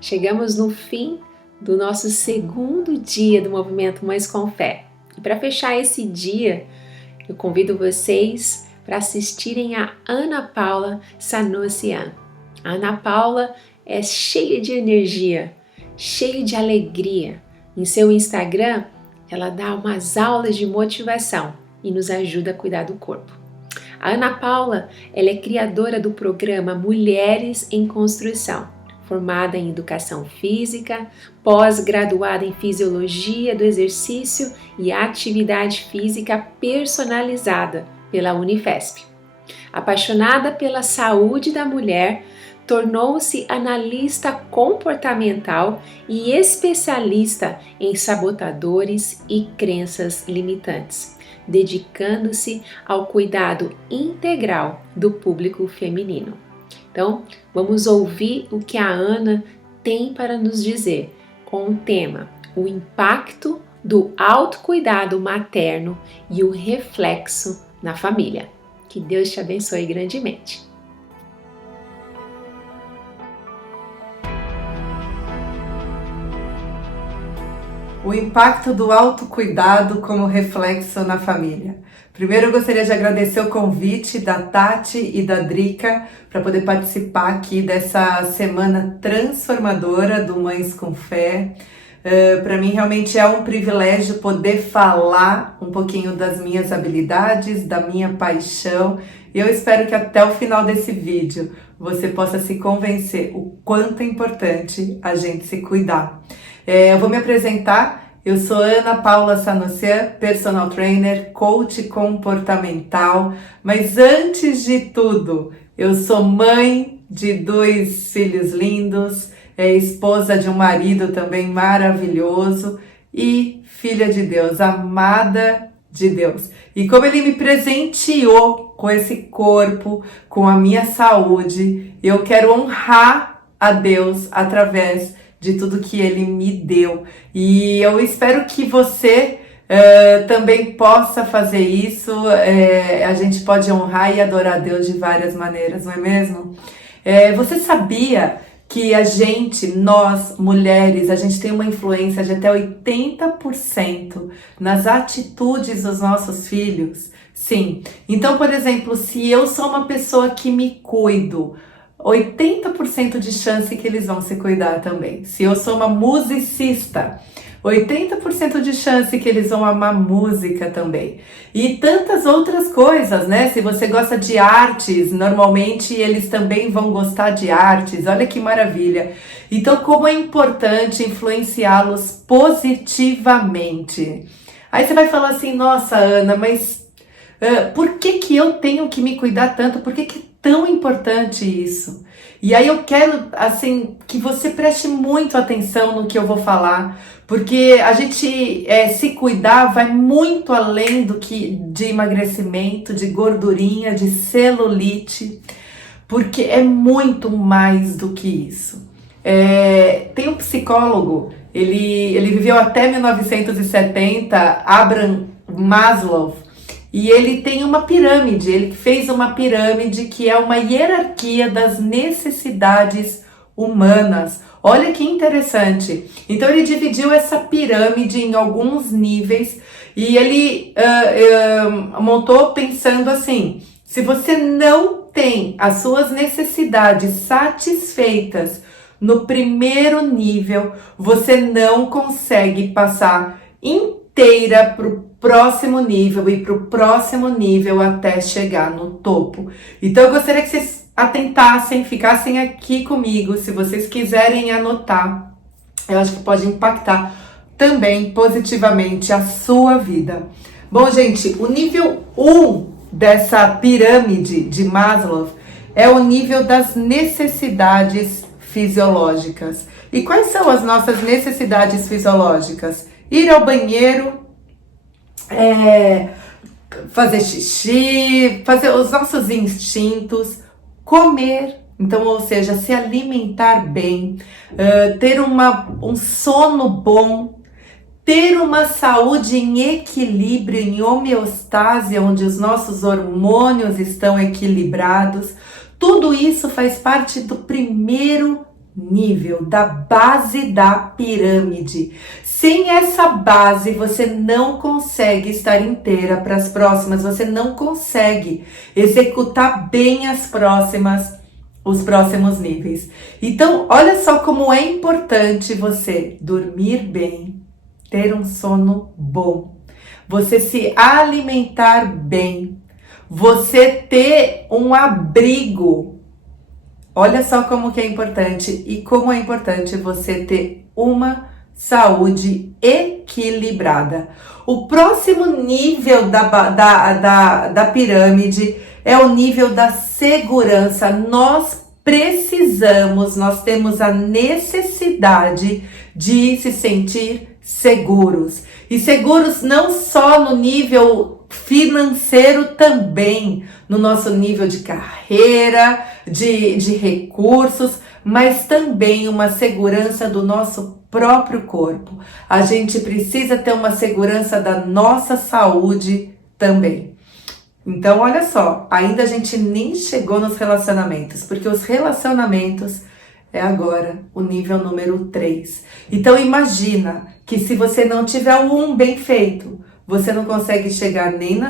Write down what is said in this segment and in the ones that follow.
Chegamos no fim do nosso segundo dia do Movimento Mães com Fé. E para fechar esse dia, eu convido vocês para assistirem a Ana Paula Sanusian. A Ana Paula é cheia de energia, cheia de alegria. Em seu Instagram, ela dá umas aulas de motivação e nos ajuda a cuidar do corpo. A Ana Paula, ela é criadora do programa Mulheres em Construção, formada em Educação Física, pós-graduada em Fisiologia do Exercício e Atividade Física Personalizada pela Unifesp. Apaixonada pela saúde da mulher, tornou-se analista comportamental e especialista em sabotadores e crenças limitantes, dedicando-se ao cuidado integral do público feminino. Então, vamos ouvir o que a Ana tem para nos dizer com o tema O impacto do autocuidado materno e o reflexo na família. Que Deus te abençoe grandemente. O impacto do autocuidado como reflexo na família. Primeiro eu gostaria de agradecer o convite da Tati e da Drica para poder participar aqui dessa semana transformadora do Mães com Fé. Para mim realmente é um privilégio poder falar um pouquinho das minhas habilidades, da minha paixão. E eu espero que até o final desse vídeo você possa se convencer o quanto é importante a gente se cuidar. Eu vou me apresentar. Eu sou Ana Paula Sanusian, personal trainer, coach comportamental, mas antes de tudo, eu sou mãe de 2 filhos lindos, esposa de um marido também maravilhoso e filha de Deus, amada de Deus. E como Ele me presenteou com esse corpo, com a minha saúde, eu quero honrar a Deus através de tudo que Ele me deu. E eu espero que você também possa fazer isso. A gente pode honrar e adorar a Deus de várias maneiras, não é mesmo? Você sabia que nós mulheres, a gente tem uma influência de até 80% nas atitudes dos nossos filhos? Sim. Então, por exemplo, se eu sou uma pessoa que me cuido, 80% de chance que eles vão se cuidar também. Se eu sou uma musicista, 80% de chance que eles vão amar música também. E tantas outras coisas, né? Se você gosta de artes, normalmente eles também vão gostar de artes. Olha que maravilha. Então, como é importante influenciá-los positivamente. Aí você vai falar assim, nossa, Ana, mas por que eu tenho que me cuidar tanto? Por que é tão importante isso? E aí eu quero, assim, que você preste muito atenção no que eu vou falar, porque a gente se cuidar vai muito além de emagrecimento, de gordurinha, de celulite, porque é muito mais do que isso. Tem um psicólogo, ele viveu até 1970, Abraham Maslow, e ele tem uma pirâmide, ele fez uma pirâmide que é uma hierarquia das necessidades humanas. Olha que interessante. Então ele dividiu essa pirâmide em alguns níveis e ele montou pensando assim, se você não tem as suas necessidades satisfeitas no primeiro nível, você não consegue passar inteira para o próximo nível e para o próximo nível até chegar no topo. Então eu gostaria que vocês atentassem, ficassem aqui comigo, se vocês quiserem anotar, eu acho que pode impactar também positivamente a sua vida. Bom, gente, o nível 1 dessa pirâmide de Maslow é o nível das necessidades fisiológicas. E quais são as nossas necessidades fisiológicas? Ir ao banheiro, fazer xixi, fazer os nossos instintos, comer, então, ou seja, se alimentar bem, ter um sono bom, ter uma saúde em equilíbrio, em homeostase, onde os nossos hormônios estão equilibrados. Tudo isso faz parte do primeiro nível da base da pirâmide. Sem essa base, você não consegue estar inteira para as próximas, você não consegue executar bem os próximos níveis. Então, olha só como é importante você dormir bem, ter um sono bom, você se alimentar bem, você ter um abrigo. Olha só como que é importante e como é importante você ter uma saúde equilibrada. O próximo nível da pirâmide é o nível da segurança. Nós temos a necessidade de se sentir seguros. E seguros não só no nível financeiro, também no nosso nível de carreira, de recursos, mas também uma segurança do nosso próprio corpo. A gente precisa ter uma segurança da nossa saúde também. Então, olha só, ainda a gente nem chegou nos relacionamentos, porque os relacionamentos é agora o nível número 3. Então, imagina que se você não tiver o 1 bem feito, você não consegue chegar nem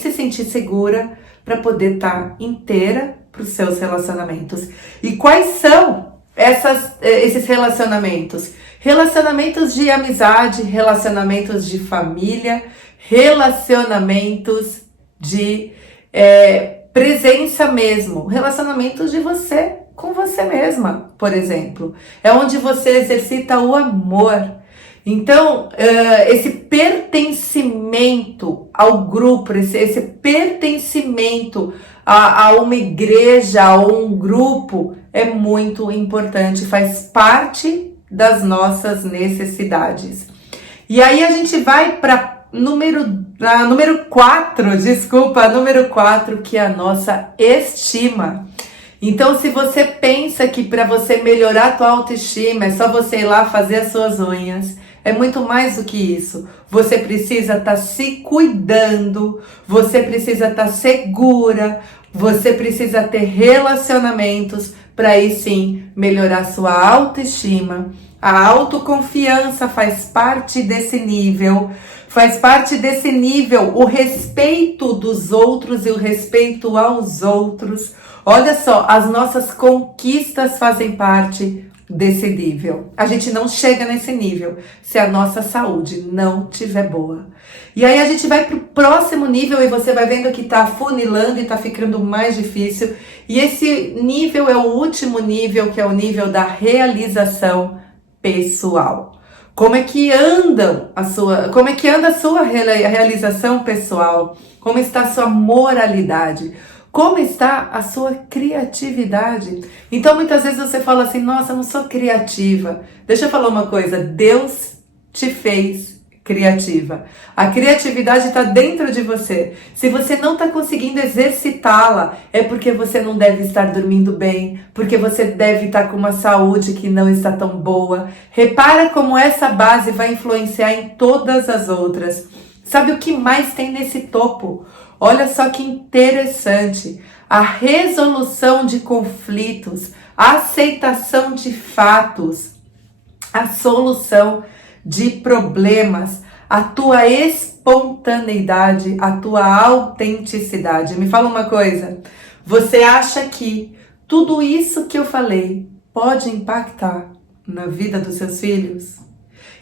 se sentir segura para poder estar inteira para os seus relacionamentos. E quais são esses relacionamentos? Relacionamentos de amizade, relacionamentos de família, relacionamentos de presença mesmo, relacionamentos de você com você mesma, por exemplo. É onde você exercita o amor. Então, esse pertencimento ao grupo, esse pertencimento a uma igreja, a um grupo, é muito importante, faz parte das nossas necessidades. E aí a gente vai para número 4, que é a nossa estima. Então, se você pensa que para você melhorar a tua autoestima é só você ir lá fazer as suas unhas, é muito mais do que isso. Você precisa estar se cuidando, você precisa estar segura, você precisa ter relacionamentos para aí sim melhorar sua autoestima. A autoconfiança faz parte desse nível. O respeito dos outros e o respeito aos outros. Olha só, as nossas conquistas fazem parte desse nível. A gente não chega nesse nível se a nossa saúde não estiver boa. E aí a gente vai para o próximo nível e você vai vendo que está afunilando e está ficando mais difícil. E esse nível é o último nível, que é o nível da realização pessoal. Como é que anda a sua realização pessoal? Como está a sua moralidade? Como está a sua criatividade? Então, muitas vezes você fala assim, nossa, eu não sou criativa. Deixa eu falar uma coisa, Deus te fez criativa. A criatividade está dentro de você. Se você não está conseguindo exercitá-la, é porque você não deve estar dormindo bem, porque você deve estar com uma saúde que não está tão boa. Repara como essa base vai influenciar em todas as outras. Sabe o que mais tem nesse topo? Olha só que interessante. A resolução de conflitos, a aceitação de fatos, a solução de problemas, a tua espontaneidade, a tua autenticidade. Me fala uma coisa, você acha que tudo isso que eu falei pode impactar na vida dos seus filhos?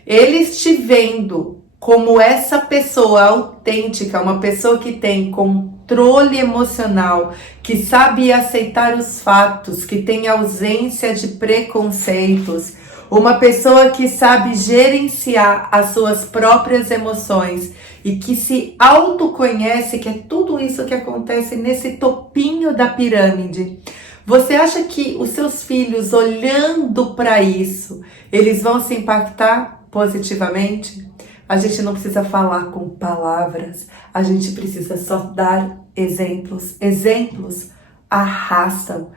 Eles te vendo como essa pessoa autêntica, uma pessoa que tem controle emocional, que sabe aceitar os fatos, que tem ausência de preconceitos, uma pessoa que sabe gerenciar as suas próprias emoções e que se autoconhece, que é tudo isso que acontece nesse topinho da pirâmide. Você acha que os seus filhos, olhando para isso, eles vão se impactar positivamente? A gente não precisa falar com palavras, a gente precisa só dar exemplos. Exemplos arrastam.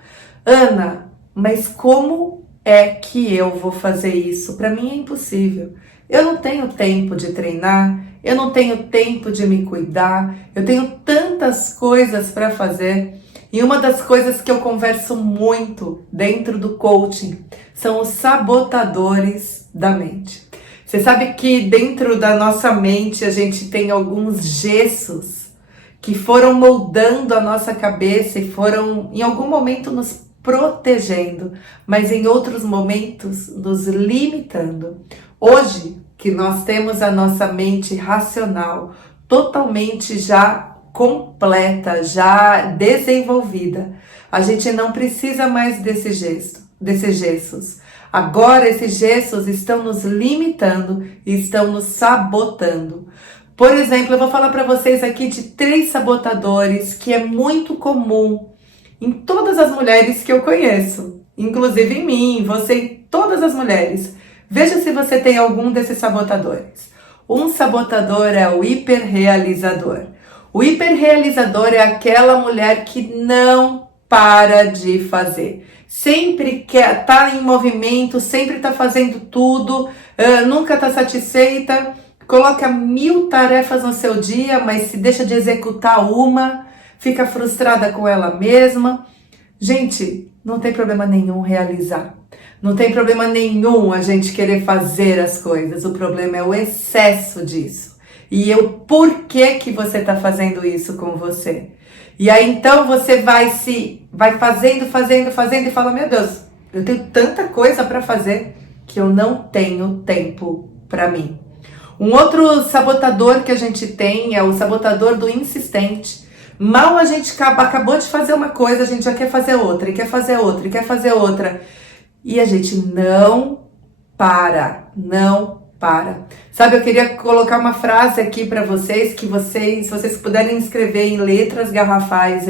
Ana, mas como é que eu vou fazer isso? Para mim é impossível. Eu não tenho tempo de treinar, eu não tenho tempo de me cuidar, eu tenho tantas coisas para fazer. E uma das coisas que eu converso muito dentro do coaching são os sabotadores da mente. Você sabe que dentro da nossa mente a gente tem alguns gessos que foram moldando a nossa cabeça e foram em algum momento nos protegendo, mas em outros momentos nos limitando. Hoje que nós temos a nossa mente racional totalmente já completa, já desenvolvida, a gente não precisa mais desses gestos. Agora esses gestos estão nos limitando e estão nos sabotando. Por exemplo, eu vou falar para vocês aqui de 3 sabotadores que é muito comum em todas as mulheres que eu conheço, inclusive em mim, você e todas as mulheres. Veja se você tem algum desses sabotadores. Um sabotador é o hiperrealizador. O hiperrealizador é aquela mulher que não para de fazer. Sempre quer tá em movimento, sempre tá fazendo tudo, nunca tá satisfeita, coloca 1000 tarefas no seu dia, mas se deixa de executar uma, fica frustrada com ela mesma. Gente, não tem problema nenhum realizar. Não tem problema nenhum a gente querer fazer as coisas. O problema é o excesso disso. E o porquê que você está fazendo isso com você. E aí então você vai fazendo e fala, meu Deus, eu tenho tanta coisa para fazer que eu não tenho tempo para mim. Um outro sabotador que a gente tem é o sabotador do insistente. Mal a gente acabou de fazer uma coisa, a gente já quer fazer outra, e quer fazer outra, e quer fazer outra. E a gente não para. Sabe, eu queria colocar uma frase aqui para vocês, se vocês puderem escrever em letras garrafais,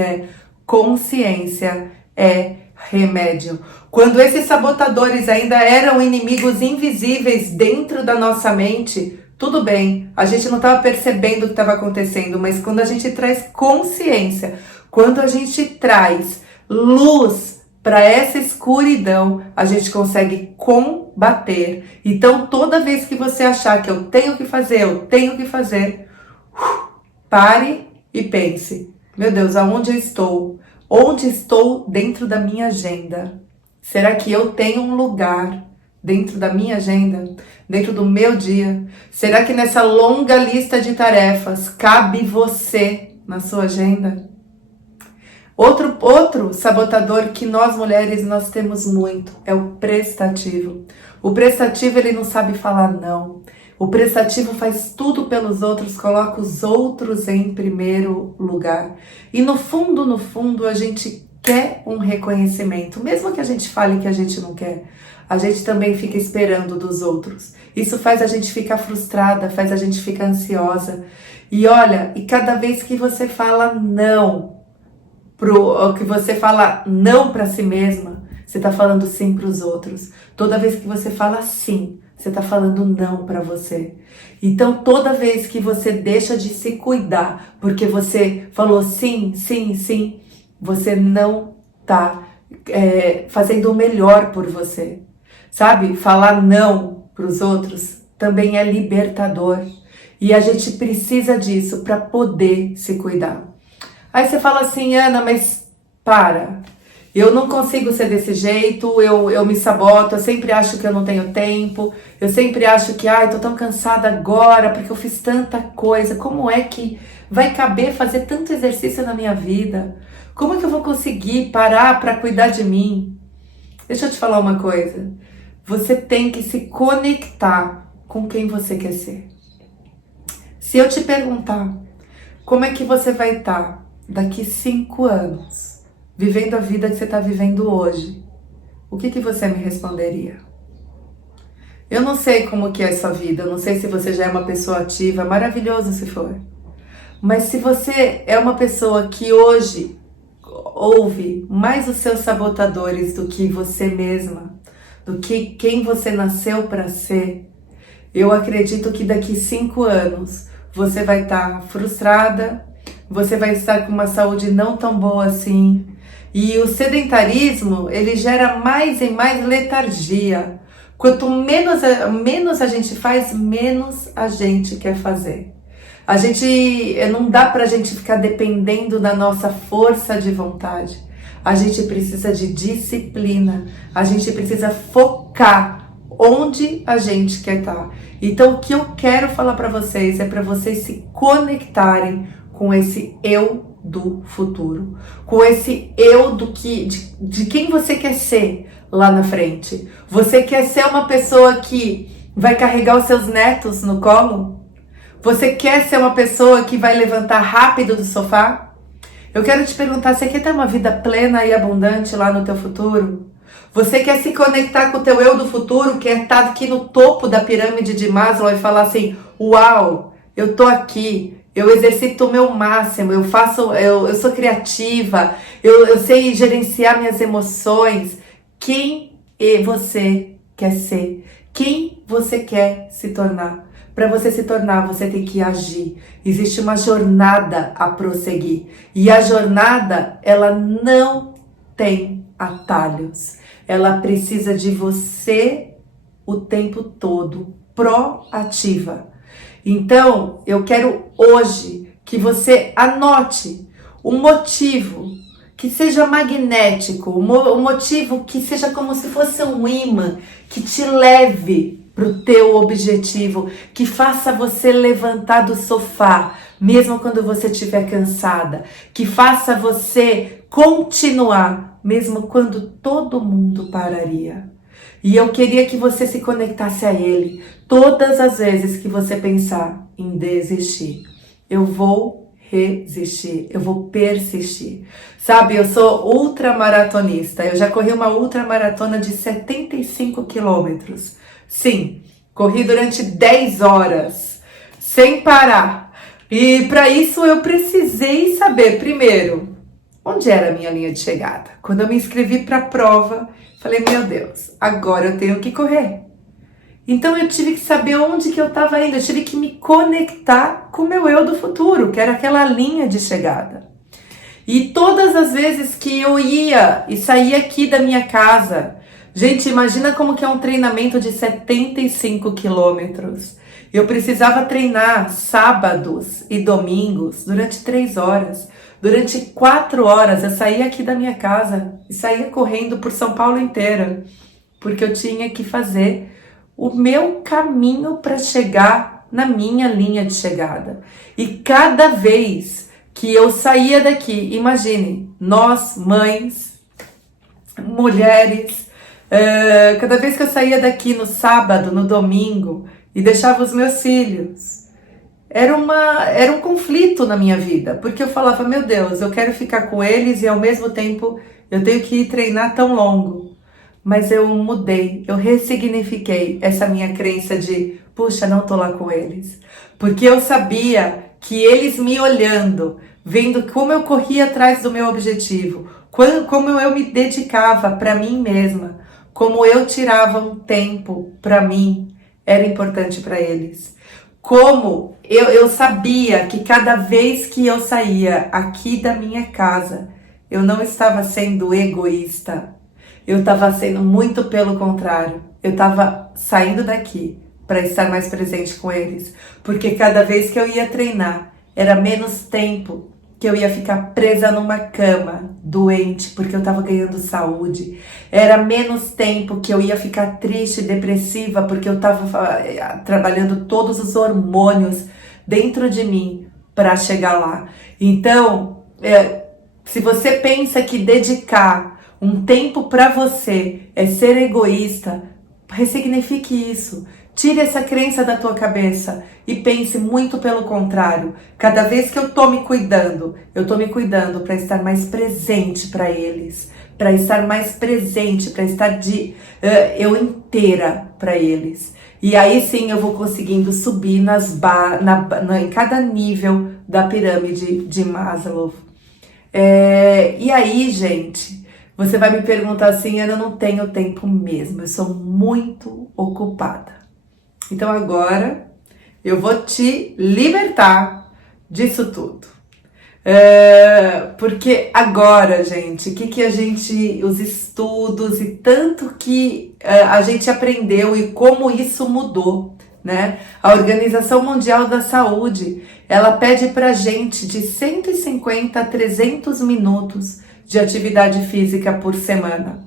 consciência é remédio. Quando esses sabotadores ainda eram inimigos invisíveis dentro da nossa mente, tudo bem, a gente não estava percebendo o que estava acontecendo, mas quando a gente traz consciência, quando a gente traz luz para essa escuridão, a gente consegue combater. Então, toda vez que você achar que eu tenho que fazer, pare e pense, meu Deus, aonde eu estou? Onde estou dentro da minha agenda? Será que eu tenho um lugar dentro da minha agenda? Dentro do meu dia? Será que nessa longa lista de tarefas cabe você na sua agenda? Outro sabotador que nós mulheres nós temos muito é o prestativo. O prestativo ele não sabe falar não. O prestativo faz tudo pelos outros, coloca os outros em primeiro lugar. E no fundo a gente quer um reconhecimento, mesmo que a gente fale que a gente não quer. A gente também fica esperando dos outros. Isso faz a gente ficar frustrada, faz a gente ficar ansiosa. E olha, e cada vez que você fala não, que você fala não para si mesma, você está falando sim para os outros. Toda vez que você fala sim, você está falando não para você. Então, toda vez que você deixa de se cuidar, porque você falou sim, você não está fazendo o melhor por você. Sabe? Falar não para os outros também é libertador. E a gente precisa disso para poder se cuidar. Aí você fala assim, Ana, mas para, eu não consigo ser desse jeito, eu me saboto, eu sempre acho que eu não tenho tempo, eu sempre acho que, tô tão cansada agora porque eu fiz tanta coisa, como é que vai caber fazer tanto exercício na minha vida? Como é que eu vou conseguir parar para cuidar de mim? Deixa eu te falar uma coisa, você tem que se conectar com quem você quer ser. Se eu te perguntar, como é que você vai estar daqui 5 anos, vivendo a vida que você está vivendo hoje, o que você me responderia? Eu não sei como que é a sua vida, eu não sei se você já é uma pessoa ativa, maravilhoso se for. Mas se você é uma pessoa que hoje ouve mais os seus sabotadores do que você mesma, do que quem você nasceu para ser, eu acredito que daqui 5 anos você vai estar frustrada, você vai estar com uma saúde não tão boa assim. E o sedentarismo, ele gera mais e mais letargia. Quanto menos a gente faz, menos a gente quer fazer. A gente não dá pra gente ficar dependendo da nossa força de vontade. A gente precisa de disciplina. A gente precisa focar onde a gente quer estar. Então, o que eu quero falar para vocês é para vocês se conectarem com esse eu do futuro, com esse eu de quem você quer ser lá na frente. Você quer ser uma pessoa que vai carregar os seus netos no colo? Você quer ser uma pessoa que vai levantar rápido do sofá? Eu quero te perguntar, você quer ter uma vida plena e abundante lá no teu futuro? Você quer se conectar com o teu eu do futuro, quer estar aqui no topo da pirâmide de Maslow e falar assim, uau, eu tô aqui, eu exercito o meu máximo, eu sou criativa, eu sei gerenciar minhas emoções. Quem você quer ser? Quem você quer se tornar? Para você se tornar, você tem que agir. Existe uma jornada a prosseguir. E a jornada, ela não tem atalhos. Ela precisa de você o tempo todo, proativa. Então, eu quero hoje que você anote um motivo que seja magnético, um motivo que seja como se fosse um imã, que te leve para o teu objetivo, que faça você levantar do sofá, mesmo quando você estiver cansada, que faça você continuar, mesmo quando todo mundo pararia. E eu queria que você se conectasse a ele todas as vezes que você pensar em desistir. Eu vou resistir, eu vou persistir. Sabe, eu sou ultramaratonista, eu já corri uma ultramaratona de 75 quilômetros. Sim, corri durante 10 horas, sem parar. E para isso eu precisei saber, primeiro, onde era a minha linha de chegada. Quando eu me inscrevi para a prova, falei, meu Deus, agora eu tenho que correr. Então eu tive que saber onde que eu estava indo, eu tive que me conectar com o meu eu do futuro, que era aquela linha de chegada. E todas as vezes que eu ia e saía aqui da minha casa, gente, imagina como que é um treinamento de 75 quilômetros. Eu precisava treinar sábados e domingos durante 3 horas. Durante 4 horas eu saía aqui da minha casa e saía correndo por São Paulo inteira, porque eu tinha que fazer o meu caminho para chegar na minha linha de chegada. E cada vez que eu saía daqui, imagine, nós, mães, mulheres, cada vez que eu saía daqui no sábado, no domingo, e deixava os meus filhos, era um conflito na minha vida, porque eu falava, meu Deus, eu quero ficar com eles e ao mesmo tempo eu tenho que ir treinar tão longo. Mas eu mudei, eu ressignifiquei essa minha crença de, puxa, não tô lá com eles. Porque eu sabia que eles me olhando, vendo como eu corria atrás do meu objetivo, como eu me dedicava para mim mesma, como eu tirava um tempo para mim, era importante para eles. Como eu sabia que cada vez que eu saía aqui da minha casa, eu não estava sendo egoísta. Eu estava sendo muito pelo contrário. Eu estava saindo daqui para estar mais presente com eles. Porque cada vez que eu ia treinar, era menos tempo que eu ia ficar presa numa cama, doente, porque eu estava ganhando saúde. Era menos tempo que eu ia ficar triste, depressiva, porque eu estava trabalhando todos os hormônios dentro de mim para chegar lá. Então, se você pensa que dedicar um tempo para você é ser egoísta, ressignifique isso. Tire essa crença da tua cabeça e pense muito pelo contrário. Cada vez que eu tô me cuidando para estar mais presente para eles, para estar mais presente, para estar eu inteira para eles. E aí sim eu vou conseguindo subir em cada nível da pirâmide de Maslow. E aí, gente, você vai me perguntar assim, eu não tenho tempo mesmo, eu sou muito ocupada. Então agora eu vou te libertar disso tudo. Porque agora, gente, os estudos e tanto que a gente aprendeu e como isso mudou né? A Organização Mundial da Saúde, ela pede pra gente de 150 a 300 minutos de atividade física por semana.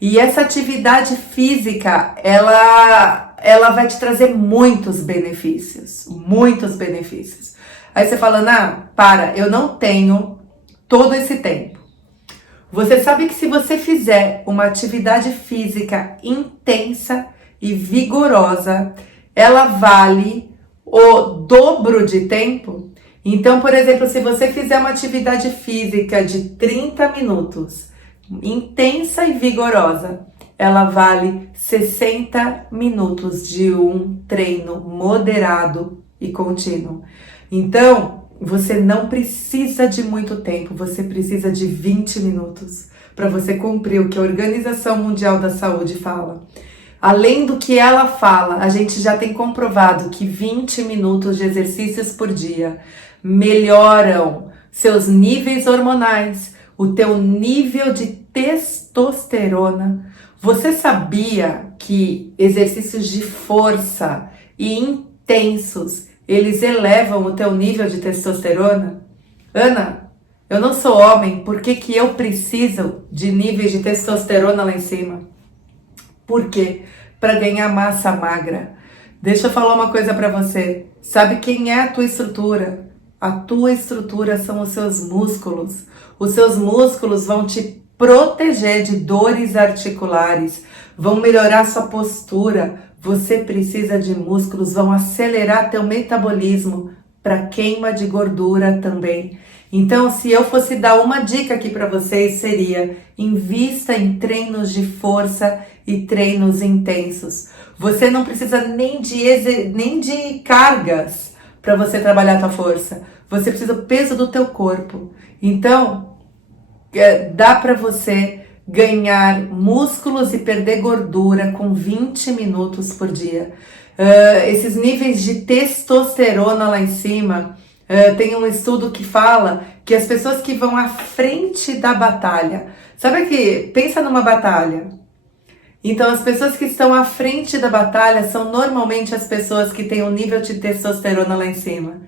E essa atividade física, ela vai te trazer muitos benefícios, muitos benefícios. Aí você fala, eu não tenho todo esse tempo. Você sabe que se você fizer uma atividade física intensa e vigorosa, ela vale o dobro de tempo? Então, por exemplo, se você fizer uma atividade física de 30 minutos, intensa e vigorosa, ela vale 60 minutos de um treino moderado e contínuo. Então, você não precisa de muito tempo, você precisa de 20 minutos para você cumprir o que a Organização Mundial da Saúde fala. Além do que ela fala, a gente já tem comprovado que 20 minutos de exercícios por dia melhoram seus níveis hormonais, o teu nível de testosterona. Você sabia que exercícios de força e intensos, eles elevam o teu nível de testosterona? Ana, eu não sou homem, por que eu preciso de níveis de testosterona lá em cima? Por quê? Para ganhar massa magra. Deixa eu falar uma coisa para você. Sabe quem é a tua estrutura? A tua estrutura são os seus músculos. Os seus músculos vão te proteger de dores articulares, vão melhorar sua postura. Você precisa de músculos, vão acelerar teu metabolismo para queima de gordura também. Então, se eu fosse dar uma dica aqui para vocês, seria: invista em treinos de força e treinos intensos. Você não precisa nem de cargas para você trabalhar a tua força. Você precisa do peso do teu corpo. Então, dá para você ganhar músculos e perder gordura com 20 minutos por dia. Esses níveis de testosterona lá em cima, tem um estudo que fala que as pessoas que vão à frente da batalha, sabe que, pensa numa batalha. Então, as pessoas que estão à frente da batalha são normalmente as pessoas que têm um nível de testosterona lá em cima.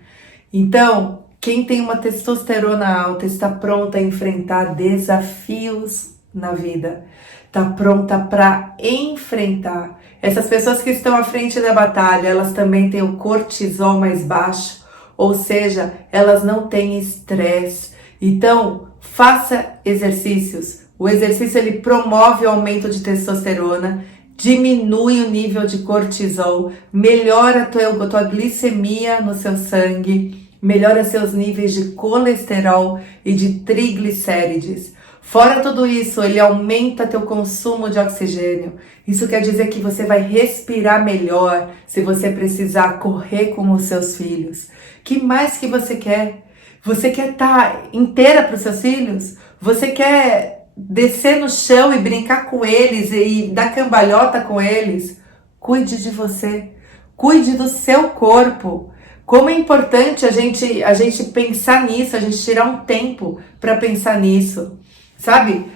Então, quem tem uma testosterona alta está pronta a enfrentar desafios na vida. Está pronta para enfrentar. Essas pessoas que estão à frente da batalha, elas também têm o cortisol mais baixo, ou seja, elas não têm estresse. Então, faça exercícios. O exercício ele promove o aumento de testosterona, diminui o nível de cortisol, melhora a tua glicemia no seu sangue, melhora seus níveis de colesterol e de triglicérides. Fora tudo isso, ele aumenta teu consumo de oxigênio. Isso quer dizer que você vai respirar melhor se você precisar correr com os seus filhos. Que mais que você quer? Você quer estar inteira para os seus filhos? Você quer descer no chão e brincar com eles e dar cambalhota com eles? Cuide de você. Cuide do seu corpo. Como é importante a gente pensar nisso, a gente tirar um tempo para pensar nisso. Sabe,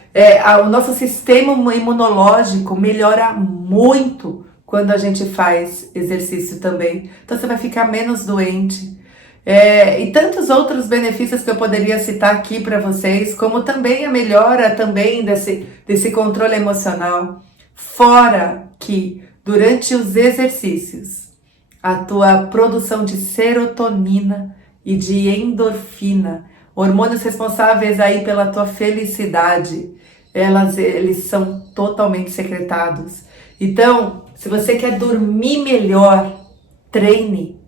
o nosso sistema imunológico melhora muito quando a gente faz exercício também. Então você vai ficar menos doente. E tantos outros benefícios que eu poderia citar aqui para vocês, como também a melhora também desse controle emocional. Fora que durante os exercícios, a tua produção de serotonina e de endorfina, hormônios responsáveis aí pela tua felicidade, eles são totalmente secretados. Então, se você quer dormir melhor, treine.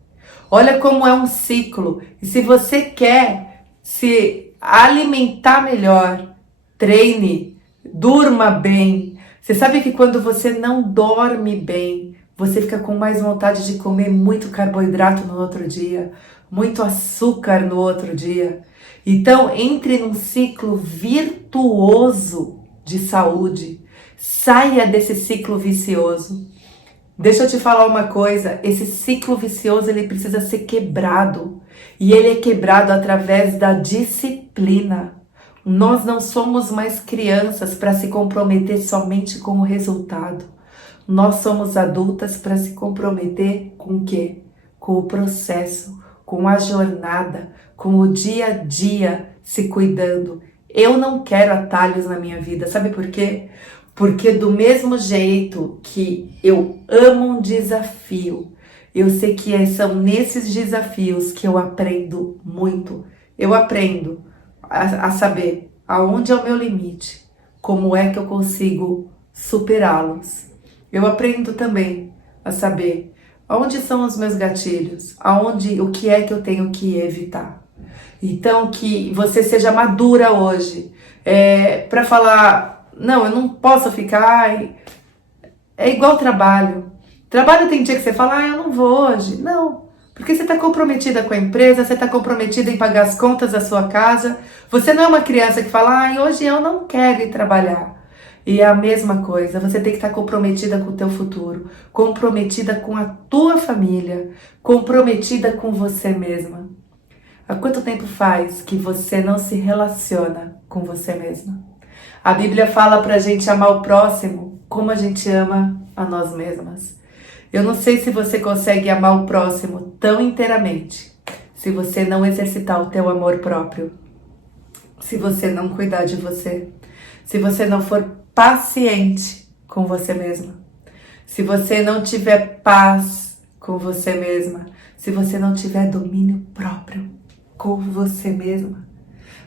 Olha como é um ciclo. E se você quer se alimentar melhor, treine, durma bem. Você sabe que quando você não dorme bem, você fica com mais vontade de comer muito carboidrato no outro dia, muito açúcar no outro dia. Então, entre num ciclo virtuoso de saúde. Saia desse ciclo vicioso. Deixa eu te falar uma coisa, esse ciclo vicioso ele precisa ser quebrado. E ele é quebrado através da disciplina. Nós não somos mais crianças para se comprometer somente com o resultado. Nós somos adultas para se comprometer com o quê? Com o processo, com a jornada, com o dia a dia se cuidando. Eu não quero atalhos na minha vida, sabe por quê? Porque do mesmo jeito que eu amo um desafio, eu sei que são nesses desafios que eu aprendo muito. Eu aprendo a saber aonde é o meu limite, como é que eu consigo superá-los. Eu aprendo também a saber aonde são os meus gatilhos, o que é que eu tenho que evitar. Então, que você seja madura hoje, para falar, não, eu não posso ficar, é igual trabalho. Trabalho tem dia que você fala, eu não vou hoje. Não, porque você está comprometida com a empresa, você está comprometida em pagar as contas da sua casa. Você não é uma criança que fala, hoje eu não quero ir trabalhar. E é a mesma coisa, você tem que estar comprometida com o teu futuro, comprometida com a tua família, comprometida com você mesma. Há quanto tempo faz que você não se relaciona com você mesma? A Bíblia fala pra gente amar o próximo como a gente ama a nós mesmas. Eu não sei se você consegue amar o próximo tão inteiramente se você não exercitar o teu amor próprio, se você não cuidar de você, se você não for paciente com você mesma, se você não tiver paz com você mesma, se você não tiver domínio próprio com você mesma,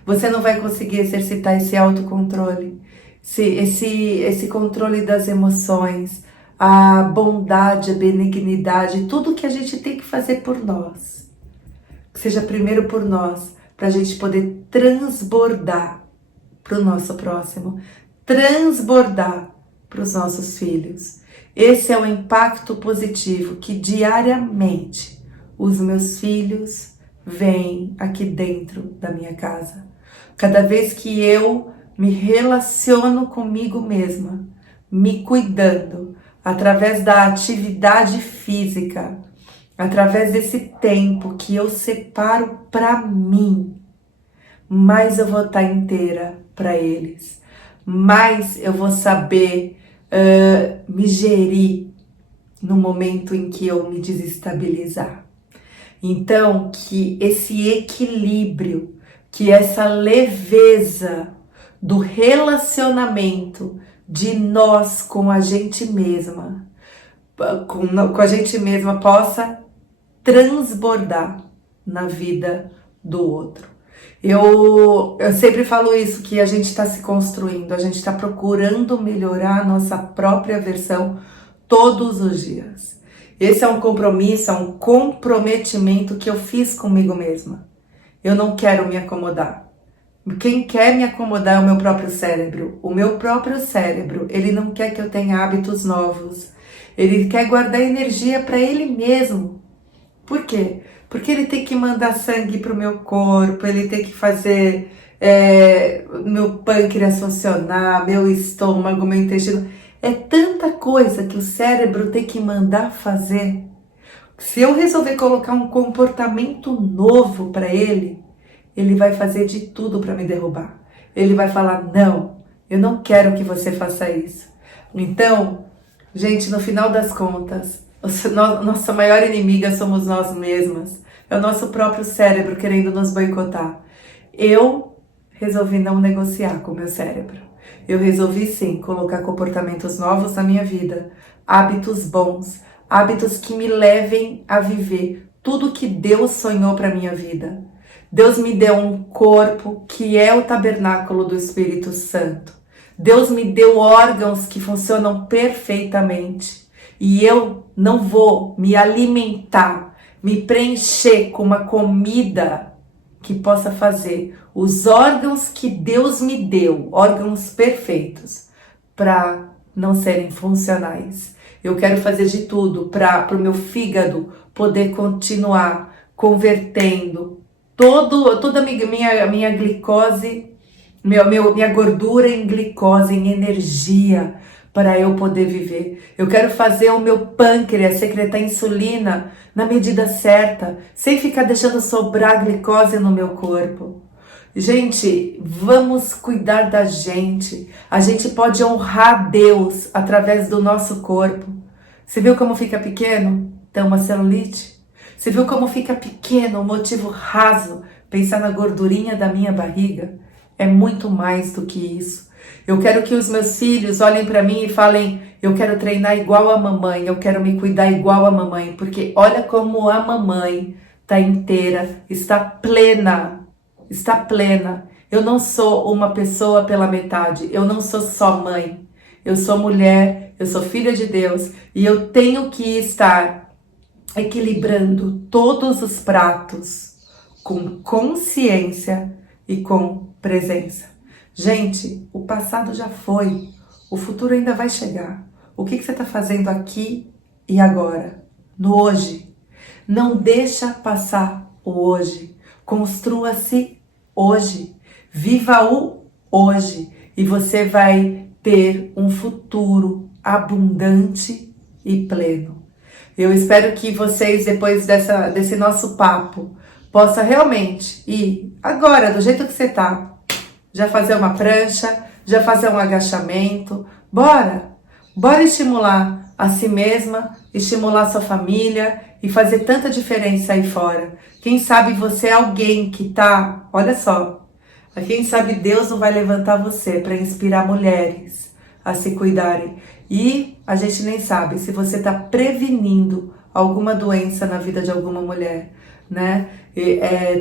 você não vai conseguir exercitar esse autocontrole, esse controle das emoções, a bondade, a benignidade, tudo que a gente tem que fazer por nós. Que seja primeiro por nós, para a gente poder transbordar para o nosso próximo, transbordar para os nossos filhos. Esse é o impacto positivo que diariamente os meus filhos veem aqui dentro da minha casa. Cada vez que eu me relaciono comigo mesma, me cuidando, através da atividade física, através desse tempo que eu separo para mim, mais eu vou estar inteira para eles, mais eu vou saber me gerir no momento em que eu me desestabilizar. Então, que esse equilíbrio, que essa leveza do relacionamento de nós com a gente mesma, com a gente mesma possa transbordar na vida do outro. Eu sempre falo isso, que a gente está se construindo, a gente está procurando melhorar a nossa própria versão todos os dias. Esse é um compromisso, é um comprometimento que eu fiz comigo mesma. Eu não quero me acomodar. Quem quer me acomodar é o meu próprio cérebro. O meu próprio cérebro, ele não quer que eu tenha hábitos novos. Ele quer guardar energia para ele mesmo. Por quê? Porque ele tem que mandar sangue para o meu corpo, ele tem que fazer meu pâncreas funcionar, meu estômago, meu intestino. É tanta coisa que o cérebro tem que mandar fazer. Se eu resolver colocar um comportamento novo para ele, ele vai fazer de tudo para me derrubar. Ele vai falar, não, eu não quero que você faça isso. Então, gente, no final das contas, nossa maior inimiga somos nós mesmas. É o nosso próprio cérebro querendo nos boicotar. Eu resolvi não negociar com o meu cérebro. Eu resolvi sim colocar comportamentos novos na minha vida, hábitos bons, hábitos que me levem a viver tudo que Deus sonhou para minha vida. Deus me deu um corpo que é o tabernáculo do Espírito Santo. Deus me deu órgãos que funcionam perfeitamente. E eu não vou me alimentar, me preencher com uma comida que possa fazer os órgãos que Deus me deu, órgãos perfeitos, para não serem funcionais. Eu quero fazer de tudo para o meu fígado poder continuar convertendo toda a minha glicose, minha gordura em glicose, em energia, para eu poder viver. Eu quero fazer o meu pâncreas secretar insulina na medida certa, sem ficar deixando sobrar glicose no meu corpo. Gente, vamos cuidar da gente. A gente pode honrar Deus através do nosso corpo. Você viu como fica pequeno? Tem uma celulite? Você viu como fica pequeno o motivo raso? Pensar na gordurinha da minha barriga? É muito mais do que isso. Eu quero que os meus filhos olhem para mim e falem: eu quero treinar igual a mamãe, eu quero me cuidar igual a mamãe, porque olha como a mamãe está inteira, está plena, está plena. Eu não sou uma pessoa pela metade, eu não sou só mãe, eu sou mulher, eu sou filha de Deus e eu tenho que estar equilibrando todos os pratos com consciência e com presença. Gente, o passado já foi, o futuro ainda vai chegar. O que você está fazendo aqui e agora, no hoje? Não deixa passar o hoje. Construa-se hoje. Viva o hoje. E você vai ter um futuro abundante e pleno. Eu espero que vocês, depois desse nosso papo, possam realmente ir agora, do jeito que você está, já fazer uma prancha, já fazer um agachamento. Bora! Bora estimular a si mesma, estimular a sua família e fazer tanta diferença aí fora. Quem sabe você é alguém que tá, olha só, quem sabe Deus não vai levantar você para inspirar mulheres a se cuidarem. E a gente nem sabe se você está prevenindo alguma doença na vida de alguma mulher, né?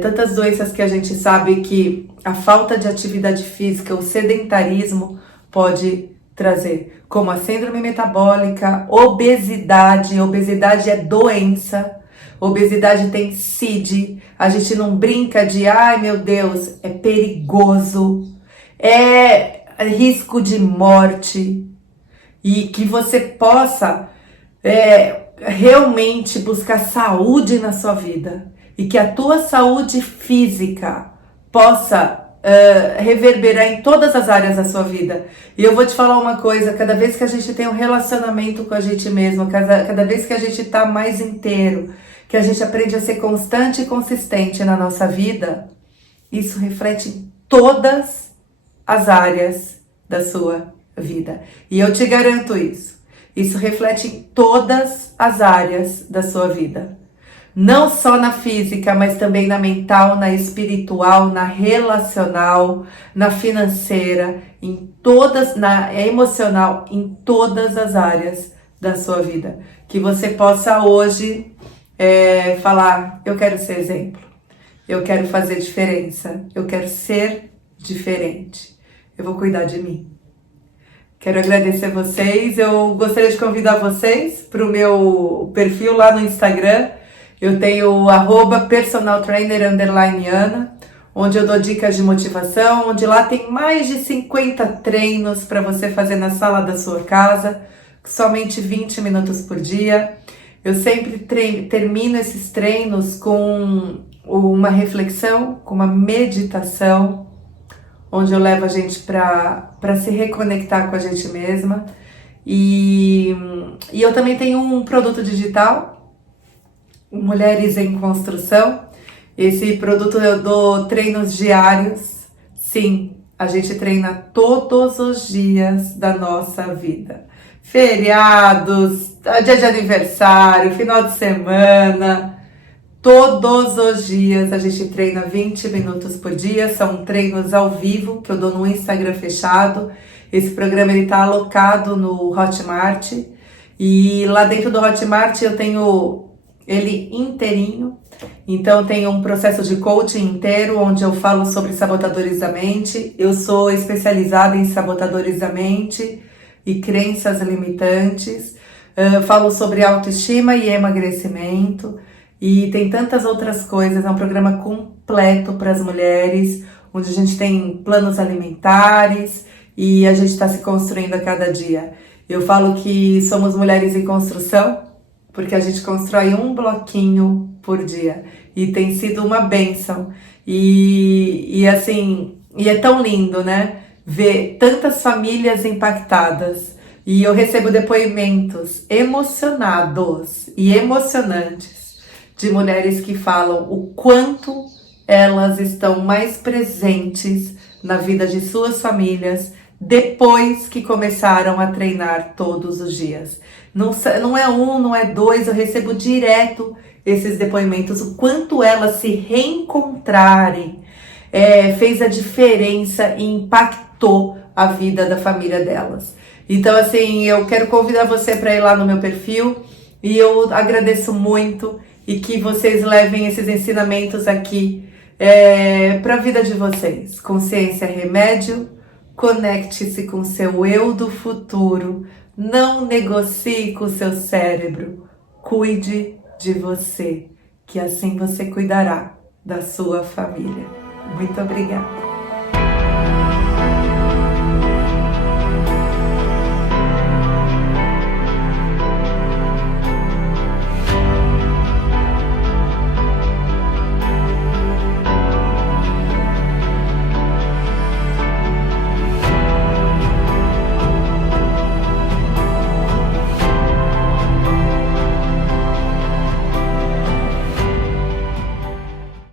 Tantas doenças que a gente sabe que a falta de atividade física, o sedentarismo pode trazer, como a síndrome metabólica, obesidade. Obesidade é doença, obesidade tem CID, a gente não brinca de, ai meu Deus, é perigoso, é risco de morte, e que você possa realmente buscar saúde na sua vida, e que a tua saúde física possa reverberar em todas as áreas da sua vida. E eu vou te falar uma coisa: cada vez que a gente tem um relacionamento com a gente mesmo, cada vez que a gente está mais inteiro, que a gente aprende a ser constante e consistente na nossa vida, isso reflete em todas as áreas da sua vida. E eu te garanto isso. Isso reflete em todas as áreas da sua vida. Não só na física, mas também na mental, na espiritual, na relacional, na financeira, na emocional, em todas as áreas da sua vida. Que você possa hoje falar: eu quero ser exemplo, eu quero fazer diferença, eu quero ser diferente, eu vou cuidar de mim. Quero agradecer vocês. Eu gostaria de convidar vocês para o meu perfil lá no Instagram. Eu tenho o @personaltrainer_Ana, onde eu dou dicas de motivação, onde lá tem mais de 50 treinos para você fazer na sala da sua casa, somente 20 minutos por dia. Eu sempre termino esses treinos com uma reflexão, com uma meditação, onde eu levo a gente para se reconectar com a gente mesma. E eu também tenho um produto digital, Mulheres em Construção. Esse produto eu dou treinos diários. Sim, a gente treina todos os dias da nossa vida. Feriados, dia de aniversário, final de semana. Todos os dias a gente treina 20 minutos por dia. São treinos ao vivo que eu dou no Instagram fechado. Esse programa está alocado no Hotmart. E lá dentro do Hotmart eu tenho ele inteirinho. Então tem um processo de coaching inteiro, onde eu falo sobre sabotadores da mente. Eu sou especializada em sabotadores da mente e crenças limitantes. Falo sobre autoestima e emagrecimento. E tem tantas outras coisas. É um programa completo para as mulheres, onde a gente tem planos alimentares e a gente está se construindo a cada dia. Eu falo que somos mulheres em construção, porque a gente constrói um bloquinho por dia. E tem sido uma bênção. E assim, e é tão lindo, né? Ver tantas famílias impactadas. E eu recebo depoimentos emocionados e emocionantes de mulheres que falam o quanto elas estão mais presentes na vida de suas famílias depois que começaram a treinar todos os dias. Não é um, não é dois, eu recebo direto esses depoimentos, o quanto elas se reencontrarem fez a diferença e impactou a vida da família delas. Então, assim, eu quero convidar você para ir lá no meu perfil e eu agradeço muito e que vocês levem esses ensinamentos aqui para a vida de vocês. Consciência é remédio, conecte-se com seu eu do futuro, não negocie com o seu cérebro, cuide de você, que assim você cuidará da sua família. Muito obrigada.